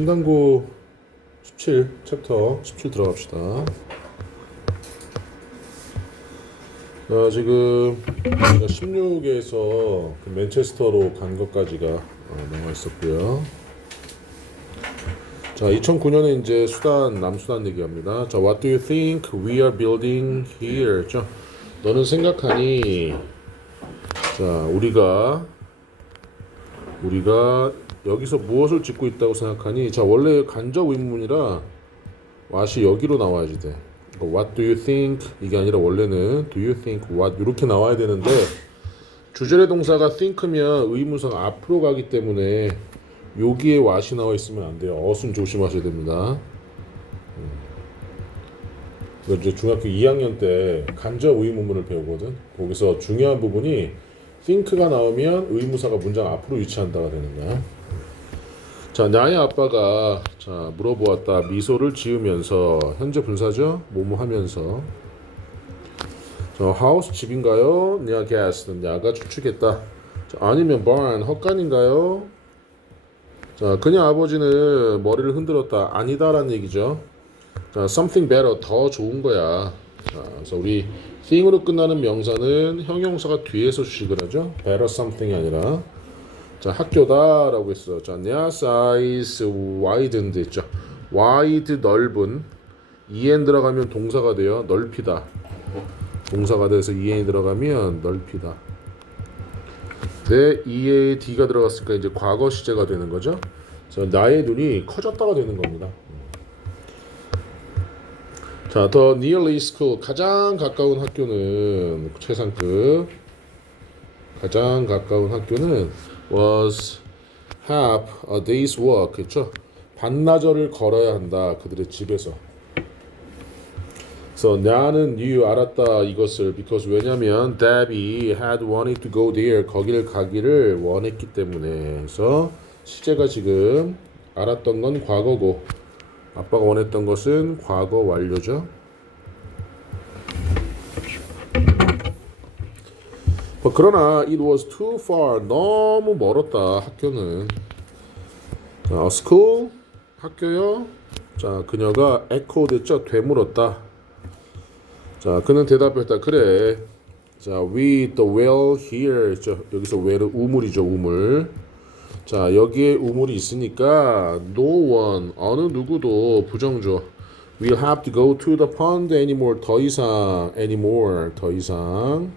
신강구 17 챕터 17 들어갑시다. 지금 우리가 16에서 그 맨체스터로 간 것까지가 나와 있었고요. 자, 2009년에 이제 남수단 얘기합니다. 자, What do you think we are building here? 자, 너는 생각하니? 자, 우리가 여기서 무엇을 짓고 있다고 생각하니? 자, 원래 간접 의문이라 what이 여기로 나와야지 돼. What do you think? 이게 아니라 원래는 do you think what 이렇게 나와야 되는데 주절의 동사가 think면 의문사가 앞으로 가기 때문에 여기에 what이 나와 있으면 안 돼요. 어순 조심하셔야 됩니다. 이제 중학교 2학년 때 간접 의문문을 배우거든. 거기서 중요한 부분이 think가 나오면 의문사가 문장 앞으로 위치한다가 되는 거야. 자, 나의 아빠가 물어보았다. 미소를 지으면서 현재 분사죠. 뭐뭐 하면서. 자, house 집인가요? 냐 guess는 야가 추측했다. 자, 아니면 barn 헛간인가요? 자, 그냥 아버지는 머리를 흔들었다. 아니다라는 얘기죠. 자, something better 더 좋은 거야. 자, 그래서 우리 thing으로 끝나는 명사는 형용사가 뒤에서 주식을 하죠. better something이 아니라. 자, 학교다라고 했어. 자, their size widened 있죠. wide 넓은 en 들어가면 동사가 돼요. 넓히다. 동사가 돼서 en 들어가면 넓히다. 내 ead가 들어갔으니까 이제 과거 시제가 되는 거죠. 자, 나의 눈이 커졌다가 되는 겁니다. 자, the nearly school 가장 가까운 학교는 최상급. 가장 가까운 학교는 was half a day's walk. 그렇죠? 반나절을 걸어야 한다. 그들의 집에서. 그래서 나는 knew 알았다 이것을 because 왜냐면 Debbie had wanted to go there. 거기를 가기를 원했기 때문에. 그래서 시제가 지금 알았던 건 과거고 아빠가 원했던 것은 과거 완료죠. 그러나 it was too far 너무 멀었다 학교는. 자, school 학교요. 자, 그녀가 echoed 했죠. 되물었다. 자, 그는 대답했다. 그래. 자, we the well here 있죠. 여기서 well은 우물이죠. 우물. 자, 여기에 우물이 있으니까 no one 어느 누구도 부정조 will have to go to the pond anymore 더 이상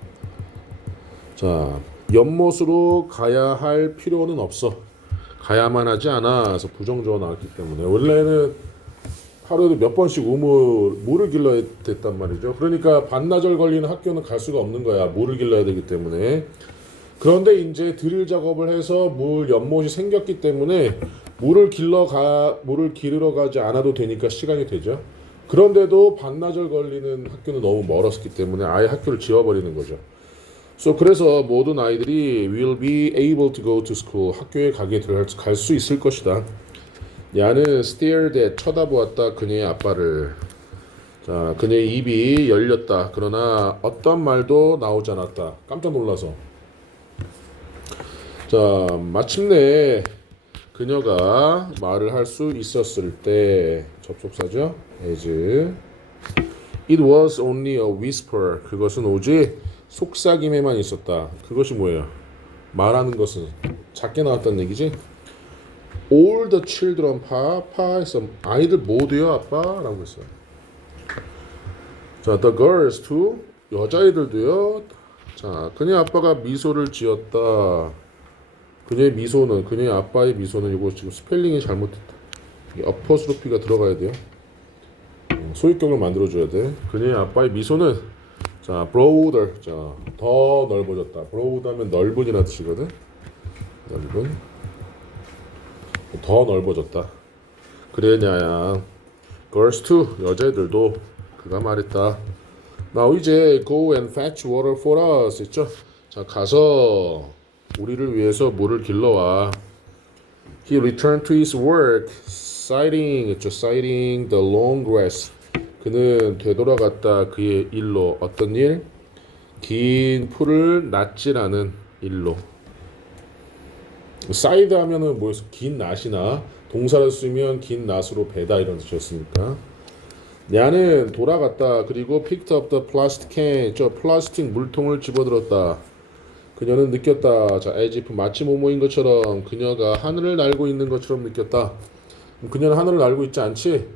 자, 연못으로 가야 할 필요는 없어. 가야만 하지 않아. 그래서 부정조가 나왔기 때문에 원래는 하루에도 몇 번씩 물을 길러야 됐단 말이죠. 그러니까 반나절 걸리는 학교는 갈 수가 없는 거야. 물을 길러야 되기 때문에. 그런데 이제 드릴 작업을 해서 연못이 생겼기 때문에 물을 기르러 가지 않아도 되니까 시간이 되죠. 그런데도 반나절 걸리는 학교는 너무 멀었기 때문에 아예 학교를 지워버리는 거죠. 그래서 모든 아이들이 will be able to go to school 학교에 갈 수 있을 것이다. 야는 stared at 쳐다보았다 그녀의 아빠를. 자, 그녀의 입이 열렸다. 그러나 어떤 말도 나오지 않았다. 깜짝 놀라서. 자, 마침내 그녀가 말을 할 수 있었을 때 접속사죠. as it was only a whisper 그것은 오직 속삭임에만 있었다. 그것이 뭐예요? 말하는 것은 작게 나왔다는 얘기지. All the children 파에서 아이들 모두요 아빠 라고 했어요. 자, the girls too 여자애들도요. 자, 그녀의 아빠가 미소를 지었다. 그녀의 아빠의 미소는 이거 지금 스펠링이 잘못됐다. 어퍼스로피가 들어가야 돼요. 소유격을 만들어줘야 돼. 그녀의 아빠의 미소는 자, broader. 자, 더 넓어졌다. broad 하면 넓은이라는 뜻이거든. 넓은. 더 넓어졌다. 그래냐야. girls too. 여자애들도 그가 말했다. Now 이제 go and fetch water for us. 있죠? 자, 가서 우리를 위해서 물을 길러와. He returned to his work. sighting the long grass. 그는 되돌아갔다 그의 일로. 어떤 일? 긴 풀을 낫지라는 일로. 사이드 하면은 뭐였어? 긴 낫이나 동사를 쓰면 긴 낫으로 베다 이런 뜻이었으니까. 야는 돌아갔다. 그리고 picked up the plastic can. 저 플라스틱 물통을 집어들었다. 그녀는 느꼈다. 자, as if 마치 뭐뭐인 것처럼 그녀가 하늘을 날고 있는 것처럼 느꼈다. 그녀는 하늘을 날고 있지 않지?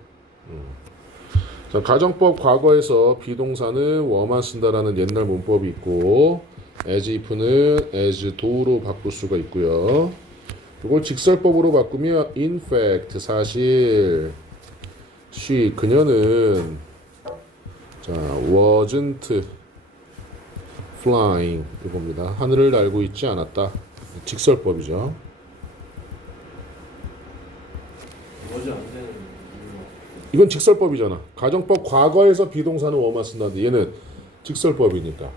자, 가정법 과거에서 비동사는 워만 쓴다라는 옛날 문법이 있고 as if는 as do로 바꿀 수가 있고요. 이걸 직설법으로 바꾸면 in fact 사실 she 그녀는 자 wasn't flying 이겁니다. 하늘을 날고 있지 않았다. 직설법이죠. 뭐지 안 되는 이유가 이건 직설법이잖아. 가정법 과거에서 비동사는 워만 쓴다는데 얘는 직설법이니까.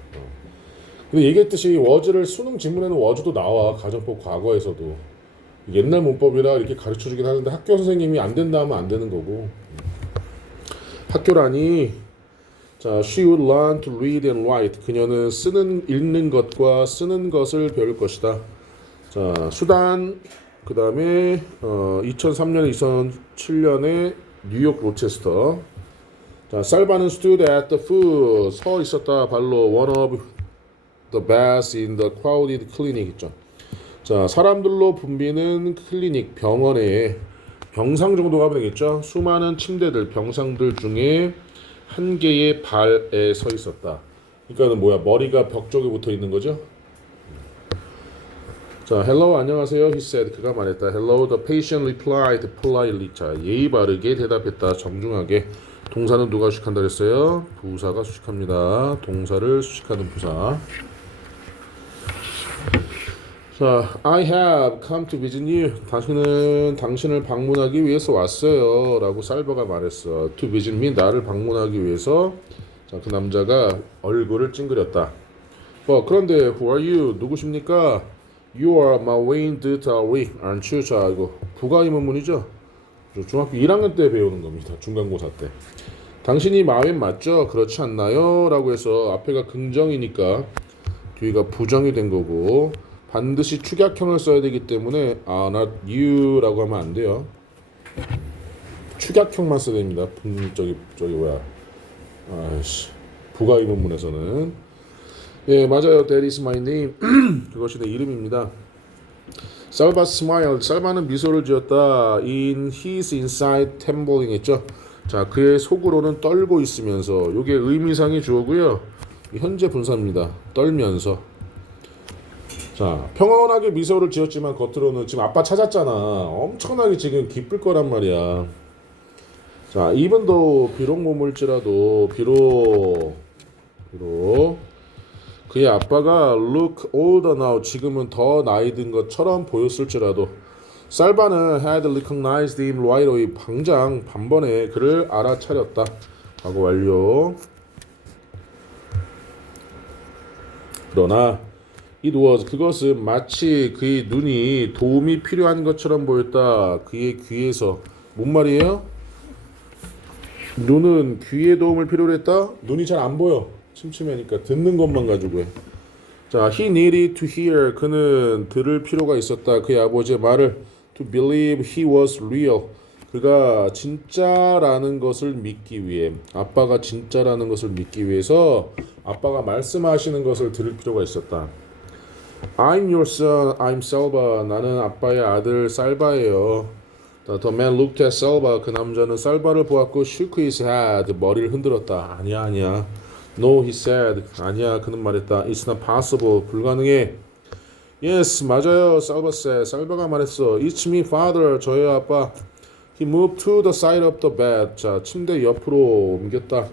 근데 얘기했듯이 was를 수능 지문에는 was도 나와. 가정법 과거에서도. 옛날 문법이라 이렇게 가르쳐주긴 하는데 학교 선생님이 안 된다 하면 안 되는 거고. 학교라니 자, she would learn to read and write. 그녀는 읽는 것과 쓰는 것을 배울 것이다. 자, 수단 그 다음에 2003년 2007년에 뉴욕 로체스터. 자, 살바는 stood at the foot. 서 있었다. 발로 one of the beds in the crowded clinic 있죠. 자, 사람들로 붐비는 클리닉 병원에 병상 정도가 하면 되겠죠. 수많은 침대들 병상들 중에 한 개의 발에 서 있었다. 그러니까는 뭐야 머리가 벽 쪽에 붙어 있는 거죠. 자, hello 안녕하세요. He said 그가 말했다. Hello the patient replied politely. 자, 예의 바르게 대답했다. 정중하게. 동사는 누가 수식한다 그랬어요? 부사가 수식합니다. 동사를 수식하는 부사. 자, I have come to visit you. 당신을 방문하기 위해서 왔어요. 라고 살바가 말했어. To visit me, 나를 방문하기 위해서. 자, 그 남자가 얼굴을 찡그렸다. 그런데 who are you? 누구십니까? You are my Wayne Dutton, aren't you? 자, 이거 부가 의문문이죠. 중학교 1학년 때 배우는 겁니다. 중간고사 때. 당신이 마웬 맞죠? 그렇지 않나요? 라고 해서 앞에가 긍정이니까 뒤가 부정이 된 거고 반드시 축약형을 써야 되기 때문에 not you라고 하면 안 돼요. 축약형만 써야 됩니다. 저기 뭐야? 부가 의문문에서는 예 맞아요. That is my name. 그것이 내 이름입니다. 살바 smiled. 살바는 미소를 지었다. In his inside trembling 했죠. 자, 그의 속으로는 떨고 있으면서 이게 의미상의 주어고요. 현재 분사입니다. 떨면서. 자, 평온하게 미소를 지었지만 겉으로는 지금 아빠 찾았잖아. 엄청나게 지금 기쁠 거란 말이야. 자, even though 비록 머물지라도 비록 그의 아빠가 look older now 지금은 더 나이 든 것처럼 보였을지라도 살바는 had recognized him right away 당장 반번에 그를 알아차렸다. 하고 완료. 그러나 it was 그것은 마치 그의 눈이 도움이 필요한 것처럼 보였다. 그의 귀에서 뭔 말이에요? 눈은 귀에 도움을 필요로 했다? 눈이 잘 안 보여. 침침하니까 듣는 것만 가지고 해. 자, he needed to hear. 그는 들을 필요가 있었다. 그의 아버지의 말을 to believe he was real. 그가 진짜라는 것을 믿기 위해 아빠가 진짜라는 것을 믿기 위해서 아빠가 말씀하시는 것을 들을 필요가 있었다. I'm your son. I'm Salva. 나는 아빠의 아들 살바예요. The man looked at Salva. 그 남자는 살바를 보았고 shook his head. 머리를 흔들었다. 아니야. No, he said. 아니야. 그는 말했다. It's not possible. 불가능해. Yes, 맞아요. Salva said. 살바가 말했어. It's me, father. 저의 아빠. He moved to the side of the bed. 자, 침대 옆으로 옮겼다.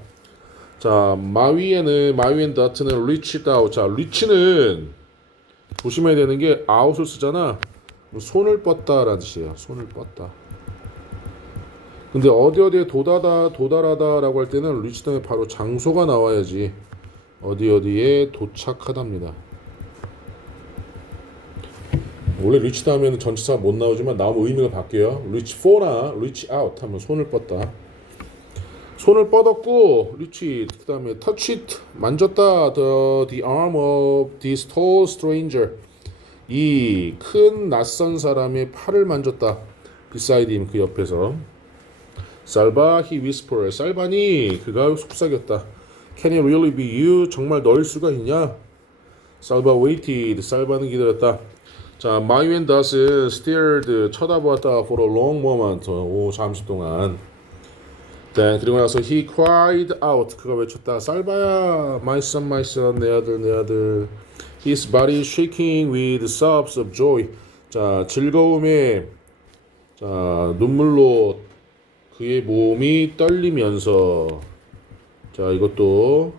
자, 마위 and dot는 reached out. 자, reach는 조심해야 되는 게 out을 쓰잖아. 손을 뻗다라는 뜻이에요. 손을 뻗다. 근데 어디에 도달하다라고 할 때는 reach 다음에 바로 장소가 나와야지. 어디에 도착하답니다. 원래 reach 다음에는 전치사가 못 나오지만 나오면 의미가 바뀌어요. reach for나 reach out 하면 손을 뻗다. 손을 뻗었고 reach 그 다음에 touch it 만졌다. the arm of this tall stranger 이 큰 낯선 사람의 팔을 만졌다. beside him, 그 옆에서. Salva, he whispered. 살바니, 그가 속삭였다. Can it really be you? 정말 너일 수가 있냐? Salva waited. 살바는 기다렸다. 자, Mayu and Dawson stared. 쳐다보았다 for a long moment. 오, 잠시 동안. Then, 그리고 나서 he cried out. 그가 외쳤다. 살바야, my son, 내 아들, 내 아들. His body shaking with sobs of joy. 자, 즐거움에 자, 눈물로 그의 몸이 떨리면서 자, 이것도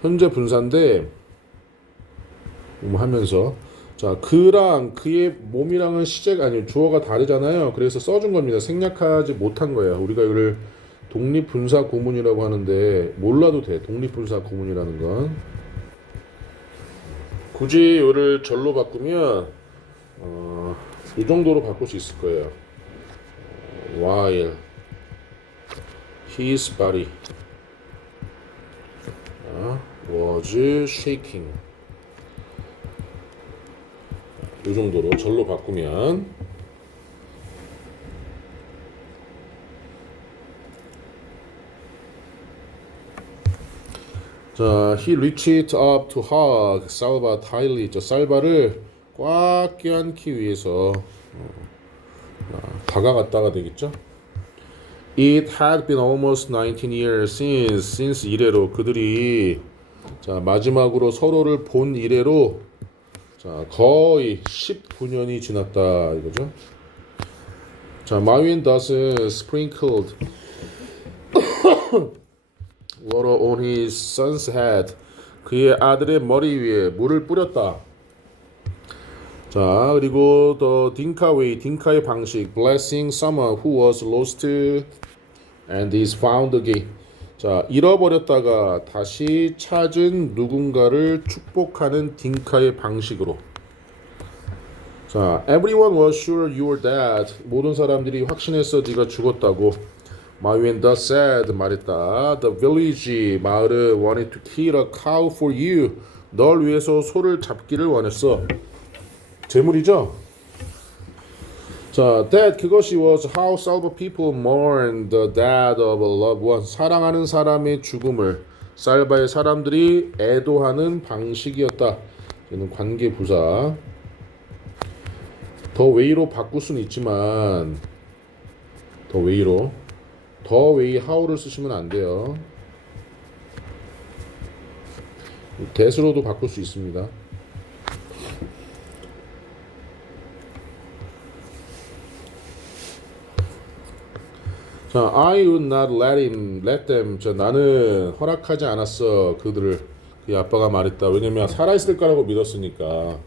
현재 분사인데 하면서 자, 그랑 그의 몸이랑은 시제가 아니고 주어가 다르잖아요. 그래서 써준 겁니다. 생략하지 못한 거예요. 우리가 이걸 독립분사 구문이라고 하는데 몰라도 돼. 독립분사 구문이라는 건 굳이 이를 절로 바꾸면 이 정도로 바꿀 수 있을 거예요. While his body was shaking. 이 정도로 절로 바꾸면 자, he reached up to hug Salva tightly. 저 살바를 꽉 껴안기 위해서 다가갔다가 되겠죠? It had been almost 19 years since 이래로 그들이 자, 마지막으로 서로를 본 이래로 자, 거의 19년이 지났다 이거죠. 자, Mayu and Dawson sprinkled water on his son's head. 그의 아들의 머리 위에 물을 뿌렸다. 자, 그리고 더 딩카 웨이, 딩카의 방식, blessing someone who was lost and is found again. 자, 잃어버렸다가 다시 찾은 누군가를 축복하는 딩카의 방식으로. 자, everyone was sure you were dead. 모든 사람들이 확신했어 네가 죽었다고. Mayu and Dawson said 말했다. The village 마을은 wanted to kill a cow for you. 널 위해서 소를 잡기를 원했어. 재물이죠? 자, that 그것이 was how Salva people mourn the death of a loved one. 사랑하는 사람의 죽음을 살바의 사람들이 애도하는 방식이었다. 이는 관계 부사. 더 웨이로 바꿀 수는 있지만 더 웨이로 더 웨이 how를 쓰시면 안 돼요. that으로도 바꿀 수 있습니다. 자, I would not let them. 자, 나는 허락하지 않았어 그들을. 그 아빠가 말했다. 왜냐면 살아있을 거라고 믿었으니까.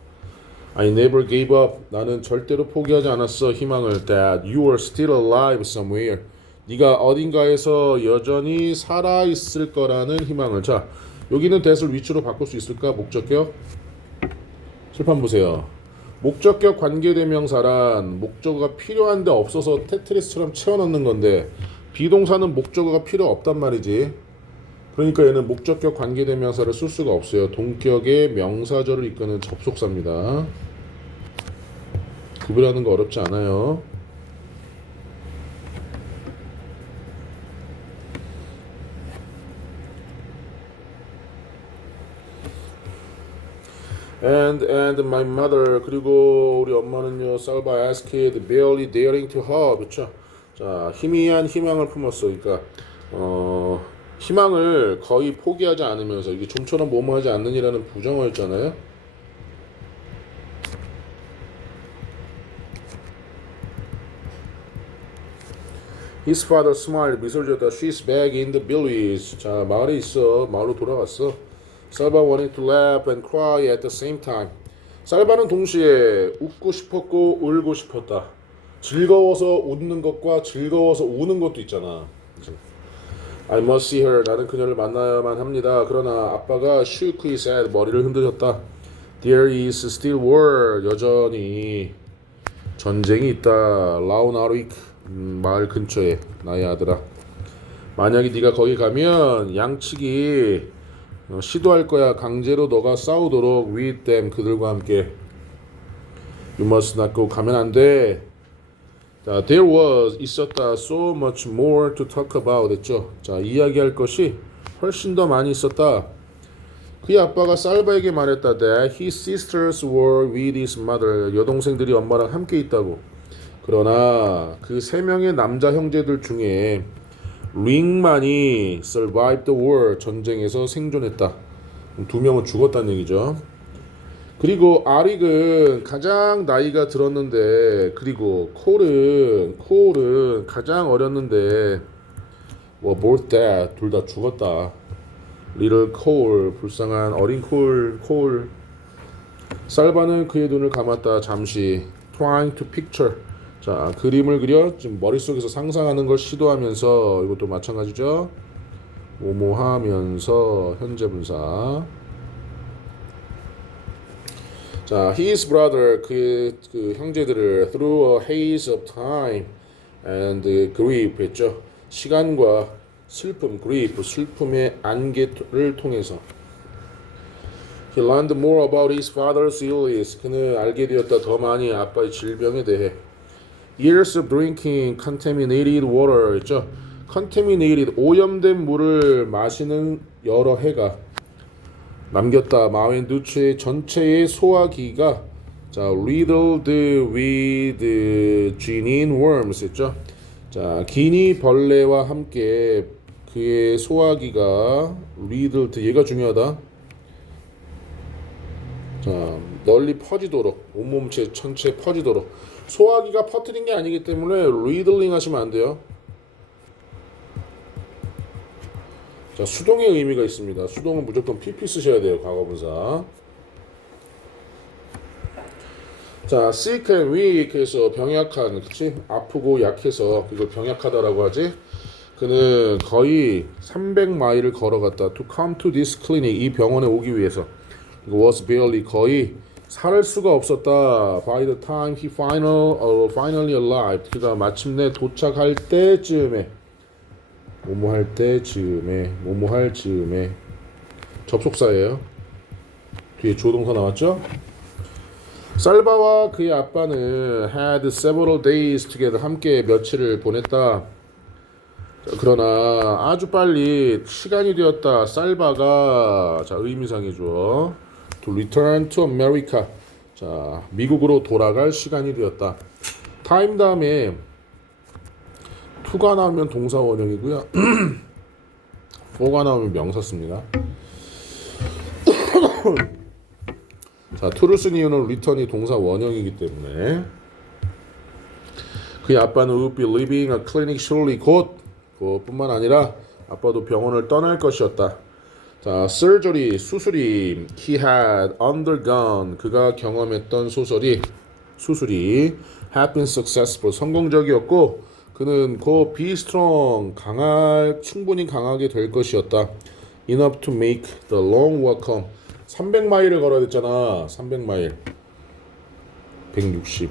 I never gave up. 나는 절대로 포기하지 않았어 희망을. That you are still alive somewhere. 네가 어딘가에서 여전히 살아있을 거라는 희망을. 자, 여기는 that을 which로 바꿀 수 있을까? 목적격. 칠판 보세요. 목적격 관계대명사란 목적어가 필요한데 없어서 테트리스처럼 채워넣는 건데 비동사는 목적어가 필요 없단 말이지. 그러니까 얘는 목적격 관계대명사를 쓸 수가 없어요. 동격의 명사절을 이끄는 접속사입니다. 구별하는 거 어렵지 않아요. And my mother. 그리고 우리 엄마는요. Salva asked, barely daring to hope. 그렇죠? 자, 희미한 희망을 품었어. 그러니까 희망을 거의 포기하지 않으면서 이게 좀처럼 뭐뭐하지 않느니라는 부정어였잖아요. His father smiled. 미소를 지었다. She's back in the village. 자, 마을에 있어. 마을로 돌아갔어. Salva wanted to laugh and cry at the same time. 살바는 동시에 웃고 싶었고 울고 싶었다. 즐거워서 웃는 것과 즐거워서 우는 것도 있잖아. I must see her. 나는 그녀를 만나야만 합니다. 그러나 아빠가 shook his head. 머리를 흔들었다. There is still war. 여전히 전쟁이 있다. 라우나르익. 마을 근처에 나의 아들아. 만약에 네가 거기 가면 양측이 시도할 거야. 강제로 너가 싸우도록 with them. 그들과 함께. You must not go. 가면 안 돼. 자, there was 있었다 so much more to talk about 했죠. 자, 이야기할 것이 훨씬 더 많이 있었다. 그의 아빠가 살바에게 말했다. That his sisters were with his mother. 여동생들이 엄마랑 함께 있다고. 그러나 그 세 명의 남자 형제들 중에 링만이 survived the war. 전쟁에서 생존했다. 두 명은 죽었다는 얘기죠. 그리고 아릭은 가장 나이가 들었는데, 그리고 콜은 가장 어렸는데, both dead. 둘 다 죽었다. Little Cole, 불쌍한 어린 콜. 살바는 그의 눈을 감았다. 잠시 trying to picture. 자, 그림을 그려 지금 머릿속에서 상상하는 걸 시도하면서, 이것도 마찬가지죠. 하면서 현재 분사. 자, his brother 그 형제들을 through a haze of time and grief 했죠. 시간과 슬픔, grief, 슬픔의 안개를 통해서. He learned more about his father's illness. 그는 알게 되었다 더 많이 아빠의 질병에 대해. Years of drinking contaminated water 했죠. contaminated 오염된 물을 마시는 여러 해가 남겼다. 마웬두츠의 전체의 소화기가 자 riddled with guinea worms 했죠. 자 기니 벌레와 함께 그의 소화기가 riddled 얘가 중요하다. 자 널리 퍼지도록 온몸체 전체 퍼지도록 소화기가 퍼뜨린 게 아니기 때문에 riddling 하시면 안 돼요. 자, 수동의 의미가 있습니다. 수동은 무조건 PP 쓰셔야 돼요. 과거분사. 자, sick and weak 해서 병약한, 그치? 아프고 약해서 이걸 병약하다라고 하지. 그는 거의 300마일을 걸어갔다. To come to this clinic, 이 병원에 오기 위해서. was barely 거의 살 수가 없었다. By the time he finally arrived, 그가 마침내 도착할 때쯤에. 뭐뭐할 즈음에 접속사예요. 뒤에 조동사 나왔죠? 살바와 그의 아빠는 had several days together 함께 며칠을 보냈다. 그러나 아주 빨리 시간이 되었다. 살바가 자 의미상이죠. To return to America. 자 미국으로 돌아갈 시간이 되었다. time 다음에 to가 나오면 동사 원형이고요. for가 나오면 명사 씁니다. 자, to를 쓴 이유는 return이 동사 원형이기 때문에 그의 아빠는 would be leaving a clinic shortly 그뿐만 아니라 아빠도 병원을 떠날 것이었다. 자, surgery 수술이 he had undergone 그가 경험했던 수술이 had been successful 성공적이었고 그는 곧 be strong 충분히 강하게 될 것이었다. enough to make the long walk home 300마일을 걸어야 됐잖아. 300마일 160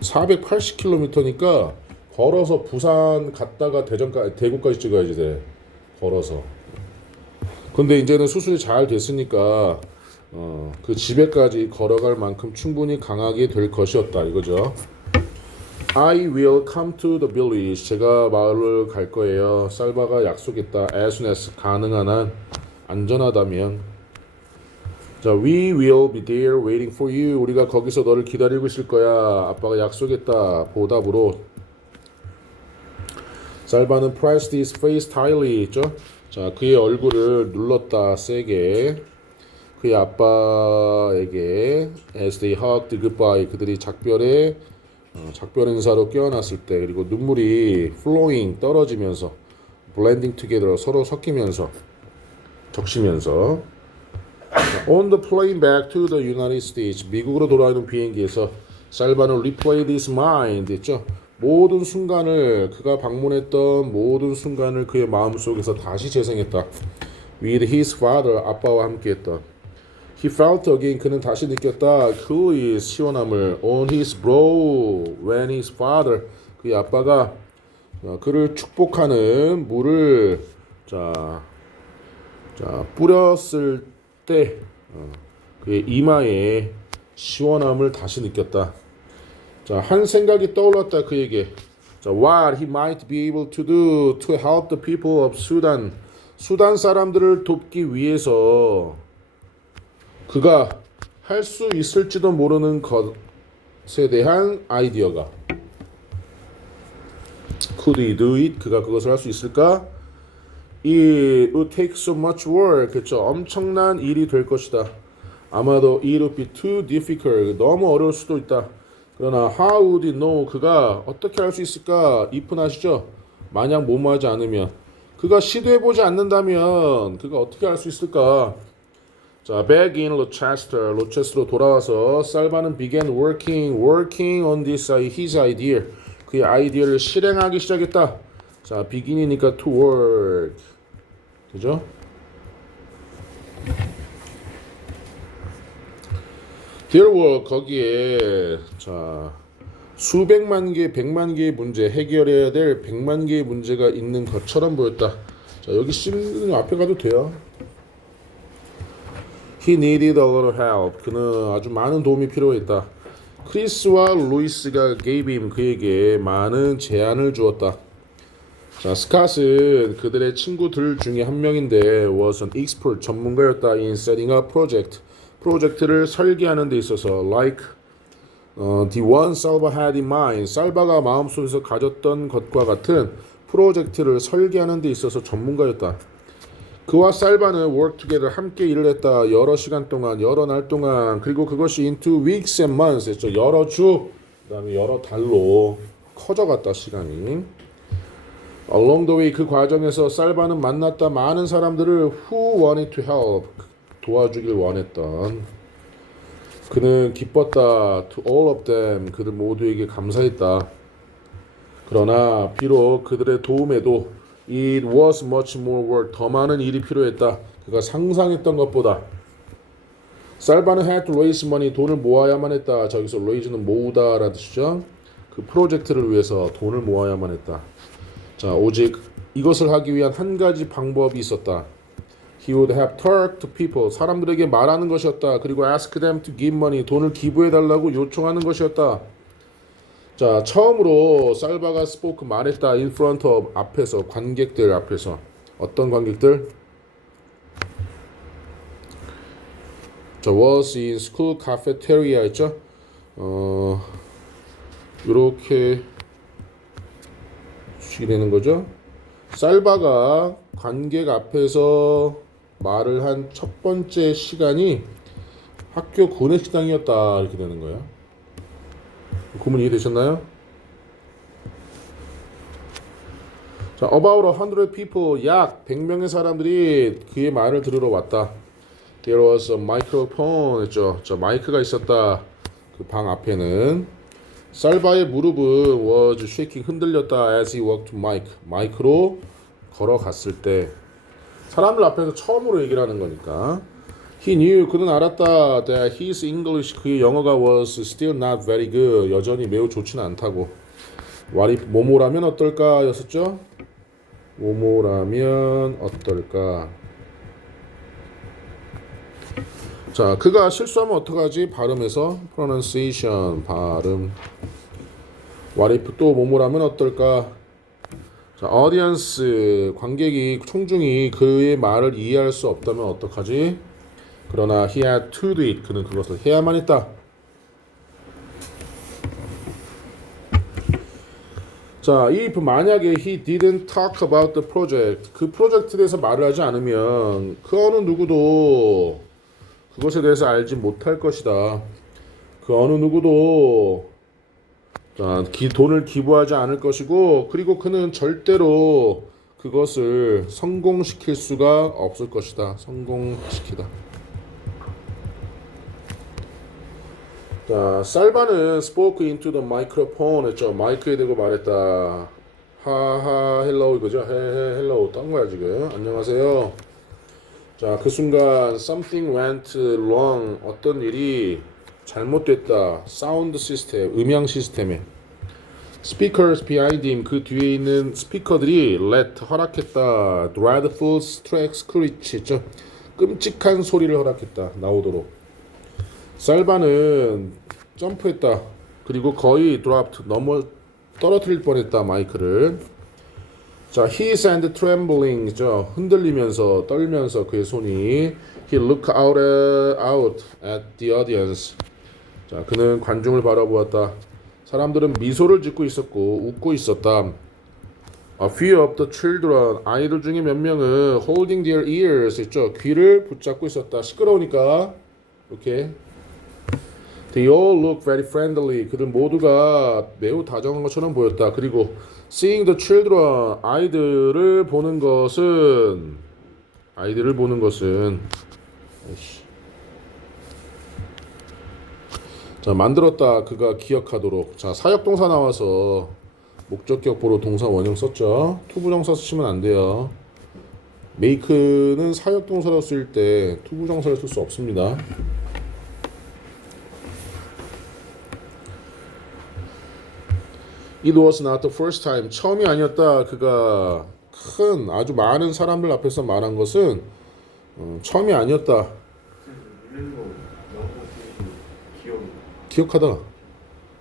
480km니까 걸어서 부산 갔다가 대구까지 찍어야지 돼. 걸어서. 근데 이제는 수술이 잘 됐으니까 그 집에까지 걸어갈 만큼 충분히 강하게 될 것이었다 이거죠. I will come to the village. 제가 마을을 갈 거예요. 살바가 약속했다. As soon as 가능한 한 안전하다면. 자, we will be there waiting for you. 우리가 거기서 너를 기다리고 있을 거야. 아빠가 약속했다. 보답으로. 살바는 pressed his face tightly 했죠. 자, 그의 얼굴을 눌렀다. 세게. 그의 아빠에게 as they hugged goodbye 그들이 작별 인사로 껴안았을 때 그리고 눈물이 flowing 떨어지면서 blending together 서로 섞이면서 적시면서 on the plane back to the United States 미국으로 돌아오는 비행기에서 살바는 replayed his mind 했죠. 모든 순간을 그가 방문했던 모든 순간을 그의 마음속에서 다시 재생했다. with his father 아빠와 함께했던 He felt again 그는 다시 느꼈다. 그의 시원함을 on his brow when his father 그의 아빠가 그를 축복하는 물을 자 뿌렸을 때 그의 이마에 시원함을 다시 느꼈다. 자, 한 생각이 떠올랐다 그 얘기. 자, what he might be able to do to help the people of Sudan. 수단 사람들을 돕기 위해서 그가 할 수 있을지도 모르는 것에 대한 아이디어가. Could he do it? 그가 그것을 할 수 있을까? It would take so much work. 그렇죠. 엄청난 일이 될 것이다. 아마도 it would be too difficult. 너무 어려울 수도 있다. 그러나 how would he know? 그가 어떻게 할 수 있을까? if는 아시죠? 만약 뭐뭐하지 않으면. 그가 시도해보지 않는다면 그가 어떻게 할 수 있을까? 자, back in Rochester, 로체스터로 돌아와서 살바는 began working on this his idea. 그의 아이디어를 실행하기 시작했다. 자, begin이니까 to work. 그죠? There were 거기에 자 수백만 개, 백만 개의 문제 해결해야 될 100만 개의 문제가 있는 것처럼 보였다. 자, 여기 심 앞에 가도 돼요. He needed a lot of help. 그는 아주 많은 도움이 필요했다. 크리스와 루이스가 gave him 그에게 많은 제안을 주었다. 자, 스캇은 그들의 친구들 중에 한 명인데 was an expert 전문가였다 in setting up project. 프로젝트를 설계하는 데 있어서 like the one Salva had in mind. 살바가 마음속에서 가졌던 것과 같은 프로젝트를 설계하는 데 있어서 전문가였다. 그와 살바는 work together 함께 일을 했다. 여러 시간 동안, 여러 날 동안, 그리고 그것이 into weeks and months 했죠. 여러 주, 그다음에 여러 달로 커져갔다 시간이. Along the way 그 과정에서 살바는 만났다 많은 사람들을 who wanted to help 도와주길 원했던. 그는 기뻤다 to all of them 그들 모두에게 감사했다. 그러나 비록 그들의 도움에도 it was much more work 더 많은 일이 필요했다. 그가 상상했던 것보다. 살바는 had to raise money 돈을 모아야만 했다. 저기서 raise는 모으다 라는 뜻이죠. 그 프로젝트를 위해서 돈을 모아야만 했다. 자, 오직 이것을 하기 위한 한 가지 방법이 있었다. He would have talked to people 사람들에게 말하는 것이었다. 그리고 ask them to give money 돈을 기부해달라고 요청하는 것이었다. 자, 처음으로 살바가 spoke 말했다. in front of 앞에서 관객들 앞에서. 어떤 관객들? 자, was in school cafeteria 했죠? 이렇게 수식이 되는 거죠. 살바가 관객 앞에서 말을 한 첫 번째 시간이 학교 구내식당이었다. 이렇게 되는 거예요. 구문 이해되셨나요? 자, about 100 people, 약 100명의 사람들이 그의 말을 들으러 왔다. There was a microphone 했죠. 자, 마이크가 있었다. 그 방 앞에는 살바의 무릎은 was shaking 흔들렸다 as he walked to mic. 마이크로 걸어갔을 때 사람들 앞에서 처음으로 얘기를 하는 거니까. He knew 그는 알았다 that his English 그의 영어가 was still not very good 여전히 매우 좋지는 않다고. What if 뭐뭐라면 어떨까 였었죠? 뭐뭐라면 어떨까. 자, 그가 실수하면 어떡하지? 발음에서 pronunciation 발음. What if 또 뭐뭐라면 어떨까? 자, audience 관객이 총중이 그의 말을 이해할 수 없다면 어떡하지? 그러나 he had to do it. 그는 그것을 해야만 했다. 자, if 만약에 he didn't talk about the project 그 프로젝트에 대해서 말을 하지 않으면 그 어느 누구도 그것에 대해서 알지 못할 것이다. 그 어느 누구도 자, 돈을 기부하지 않을 것이고 그리고 그는 절대로 그것을 성공시킬 수가 없을 것이다. 성공시키다. 자, 살바는 spoke into the microphone 했죠. 마이크에 대고 말했다. 하하 헬로우 이거죠. 헤헤 헬로우 딴 거야 지금. 안녕하세요. 자, 그 순간 something went wrong 어떤 일이 잘못됐다. 사운드 시스템 음향 시스템에 speakers behind him 그 뒤에 있는 스피커들이 let 허락했다. dreadful screech 했죠. 끔찍한 소리를 허락했다. 나오도록. 살바는 점프했다. 그리고 거의 dropped 떨어뜨릴 뻔했다 마이크를. 자, he and trembling죠. 흔들리면서 떨면서 그의 손이 he looked out at the audience. 자, 그는 관중을 바라보았다. 사람들은 미소를 짓고 있었고 웃고 있었다. A few of the children, 아이들 중에 몇 명은 holding their ears 있죠. 귀를 붙잡고 있었다. 시끄러우니까 이렇게. They all look very friendly. 그들 모두가 매우 다정한 것처럼 보였다. 그리고 seeing the children, 아이들을 보는 것은 자, 만들었다. 그가 기억하도록. 자, 사역동사 나와서 목적격 보러 동사 원형 썼죠. 투부정사 쓰시면 안 돼요. make는 사역동사로 쓸 때 투부정사를 쓸 수 없습니다. It was not the first time. 처음이 아니었다. 그가 아주 많은 사람들 앞에서 말한 것은 처음이 아니었다. 기억하다.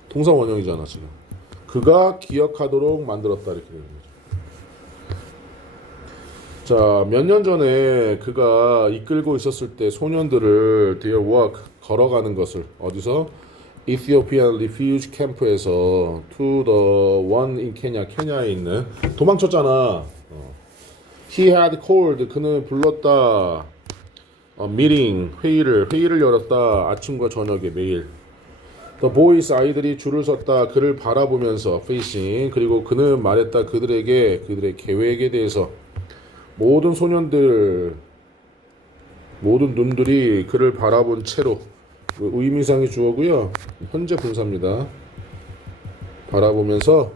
동사 원형이잖아 지금. 그가 기억하도록 만들었다 이렇게 되는 거죠. 자, 몇 년 전에 그가 이끌고 있었을 때 소년들을 their walk 걸어가는 것을 어디서? Ethiopian refugee camp에서 to the one in Kenya, 케냐에 있는 도망쳤잖아. He had called, 그는 불렀다. meeting, 회의를 열었다. 아침과 저녁에 매일. The boys, 아이들이 줄을 섰다. 그를 바라보면서 facing. 그리고 그는 말했다. 그들의 계획에 대해서. 모든 소년들, 모든 눈들이 그를 바라본 채로. 의미상의 주어고요. 현재 분사입니다. 바라보면서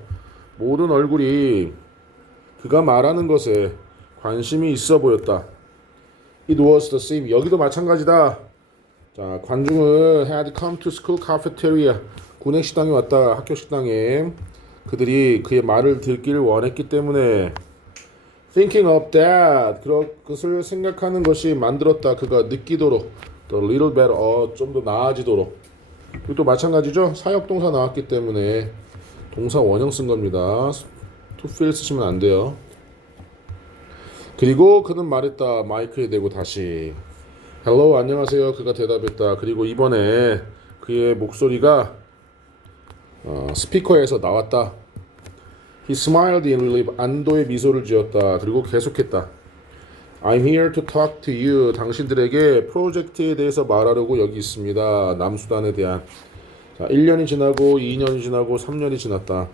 모든 얼굴이 그가 말하는 것에 관심이 있어 보였다. It was the same. 여기도 마찬가지다. 자, 관중은 had come to school cafeteria. 군의 식당에 왔다. 학교 식당에. 그들이 그의 말을 듣기를 원했기 때문에 thinking of that. 그것을 생각하는 것이 만들었다. 그가 느끼도록. The little better. 좀 더 나아지도록. 이것도 마찬가지죠. 사역동사 나왔기 때문에 동사 원형 쓴 겁니다. to feel 쓰시면 안 돼요. 그리고 그는 말했다. 마이크에 대고 다시 Hello, 안녕하세요. 그가 대답했다. 그리고 이번에 그의 목소리가 스피커에서 나왔다. He smiled in relief. 안도의 미소를 지었다. 그리고 계속했다. I'm here to talk to you. 당신들에게 프로젝트에 대해서 말하려고 여기 있습니다. 남수단에 대한. 자, 1년이 지나고 2년이 지나고 3년이 지났다.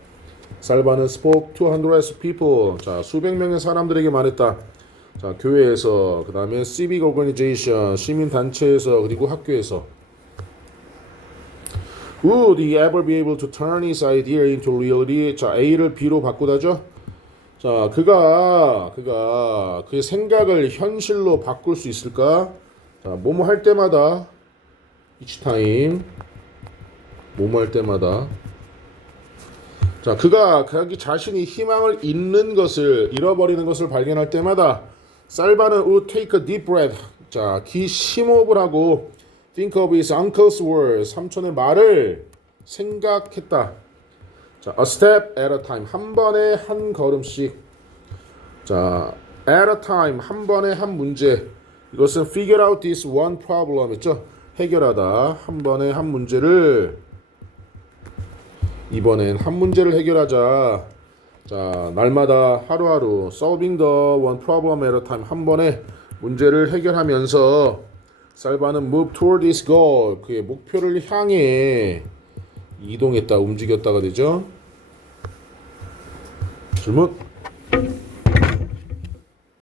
살바는 spoke to hundreds of people. 자, 수백 명의 사람들에게 말했다. 자, 교회에서, 그 다음에 civic organization, 시민단체에서, 그리고 학교에서. Would he ever be able to turn his idea into reality? 자, A를 B로 바꾸다죠? 자, 그가 그의 생각을 현실로 바꿀 수 있을까? 자, 뭐뭐 할 때마다 each time 뭐뭐 할 때마다 자, 그가 자기 자신이 희망을 잃는 것을 잃어버리는 것을 발견할 때마다 살바는 would take a deep breath. 자, 심호흡을 하고 think of his uncle's words. 삼촌의 말을 생각했다. 자, a step at a time. 한 번에 한 걸음씩. 자, at a time. 한 번에 한 문제. 이것은 figure out this one problem 했죠? 해결하다. 한 번에 한 문제를 이번엔 한 문제를 해결하자. 자, 날마다 하루하루 solving the one problem at a time. 한 번에 문제를 해결하면서 살바는 move toward this goal. 그의 목표를 향해 이동했다, 움직였다가 되죠. 질문?